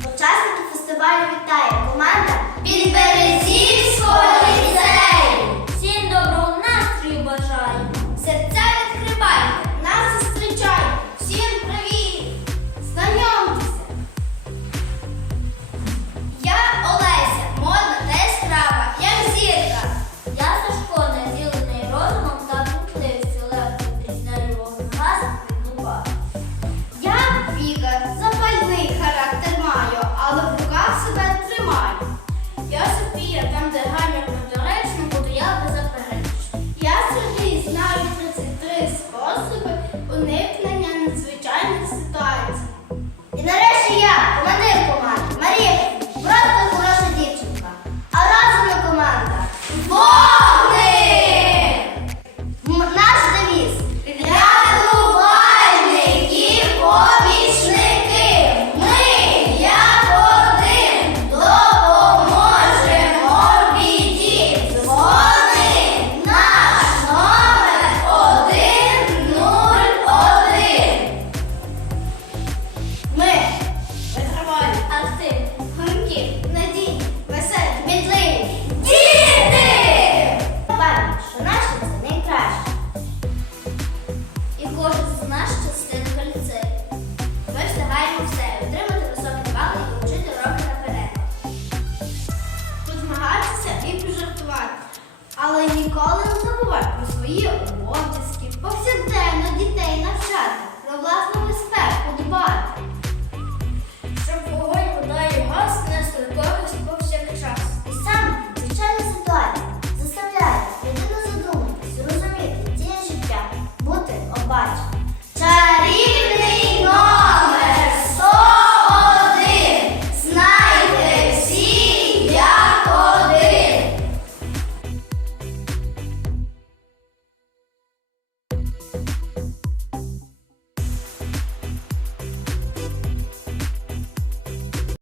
Учасники фестивалю вітає команда Підберезівського. planeta né? свої обов'язки, повсякденно дітей навчати, про власну безпеку дбати. Щоб вогонь вода і газ не створилися повсякчас. І саме звичайна ситуація заставляє людину задуматись, розуміти діє життя, бути обачним.